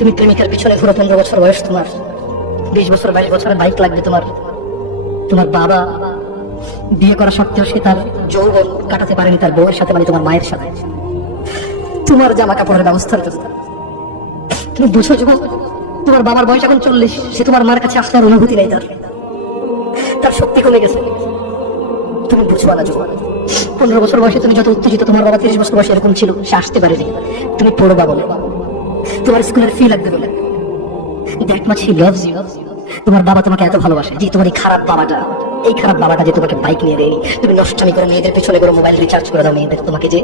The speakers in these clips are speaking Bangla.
তুমি প্রেমিকার পিছনে ঘুরো, 15 বছর বয়স তোমার, 20 বছর 22 বছরের বাইক লাগবে তোমার। তোমার বাবা বিয়ে করা সত্ত্বেও সে তার যৌবন কাটাতে পারেনি তার বউয়ের সাথে, মানে তোমার মায়ের সাথে। তোমার জামা কাপড়ের ব্যবস্থার জন্য তুমি বুঝো যুবক, তোমার বাবার বয়স এখন 40, সে তোমার মার কাছে আসলে আর অনুভূতি নেই, তার শক্তি কমে গেছে। তুমি বুঝবা না যুবক, 15 বছর বয়সে তুমি যত উত্তেজিত, তোমার বাবা 30 বছর বয়সে এরকম ছিল, সে আসতে পারেনি। তুমি পড়বা বলে, তোমার স্কুলের ফি লাগবে বলে, that much he loves you. তোমার বাবা তোমাকে এত ভালোবাসে যে তোমার এই খারাপ বাবাটা, এই খারাপ বাবাটা যে তোমাকে বাইক নিয়ে দেয়নি, তুমি নষ্টামি করে মেয়েদের পেছনে করে মোবাইল রিচার্জ করে দাও মেয়েদের, তোমাকে যে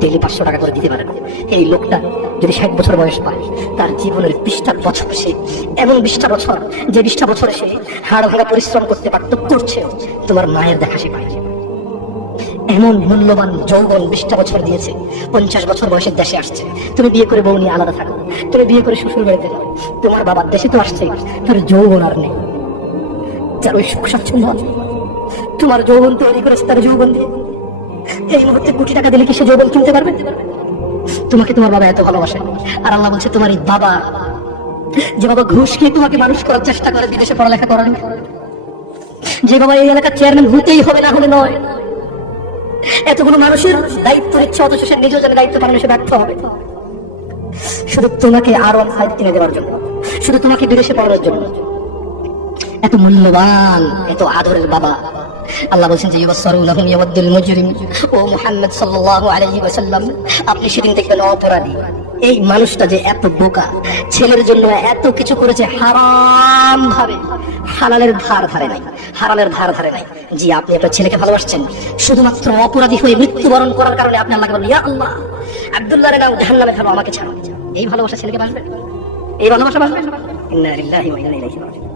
ডেইলি 500 টাকা করে দিতে পারে না, এই লোকটা যদি 60 বছর বয়স পায়, তার জীবনের 20টা বছর সে, এমন 20টা বছর যে 20টা বছরে সে হাড় ভাঙা পরিশ্রম করতে পারত, করছে তোমার মায়ের দেখা সে পায়। এমন মূল্যবান যৌবন 20টা বছর দিয়েছে, 50 বছর বয়সের দেশে আসছে। তুমি বিয়ে করে বউ নিয়ে আলাদা থাকো, তুমি বিয়ে করে শ্বশুর বাড়িতে যাও, তোমার বাবার দেশে তো আসছে, তার যৌবন আর নেই, যার ওই সুখ স্বাচ্ছন্দ্য আছে। তোমার যৌবন তৈরি করেছে তার যৌবন দিয়ে, এই মুহূর্তে কোটি টাকা দিলে কি সে যৌবন কিনতে পারবে? তোমাকে তোমার বাবা এত ভালোবাসে, আর আল্লাহ বলছে তোমার এই বাবা, যে বাবা ঘুষ খেয়ে তোমাকে মানুষ করার চেষ্টা করে, বিদেশে পড়ালেখা করানো, যে বাবা এই এলাকার চেয়ারম্যান হতেই হবে, না হলে নয়, এতগুলো মানুষের দায়িত্ব নিচ্ছে, অথচ সে নিজেও যেন দায়িত্ব পালনে সে ব্যর্থ হবে, শুধু তোমাকে আরো 5 কিনে দেওয়ার জন্য, শুধু তোমাকে বিদেশে পড়ানোর জন্য। এত মূল্যবান, এত আদরের বাবা। আল্লাহ বলছেন যে ইউবাসসারুনাহুম ইয়াওয়াদ্দুল মুজরিম, ও মুহাম্মদ সাল্লাল্লাহু আলাইহি ওয়াসাল্লাম, আপনি সেদিন দেখবেন অপরাধী, এই মানুষটা যে এত বোকা, ছেলের জন্য এত কিছু করেছে হারাম ভাবে, হালালের ধার ধারে নাই, হারামের ধার ধারে নাই। জি, আপনি আপনার ছেলেকে ভালোবাসছেন, শুধুমাত্র অপরাধী হয়ে মৃত্যুবরণ করার কারণে আপনি আল্লাহকে বলেন, ইয়া আল্লাহ, আব্দুল্লাহর নাম জাহান্নামে ফেলো, আমাকে ছাড়ো। এই ভালোবাসা ছেলেকে বাঁচবে? এই ভালোবাসা বাঁচবে? ইন্না লিল্লাহি ওয়া ইন্না ইলাইহি রাজিউন।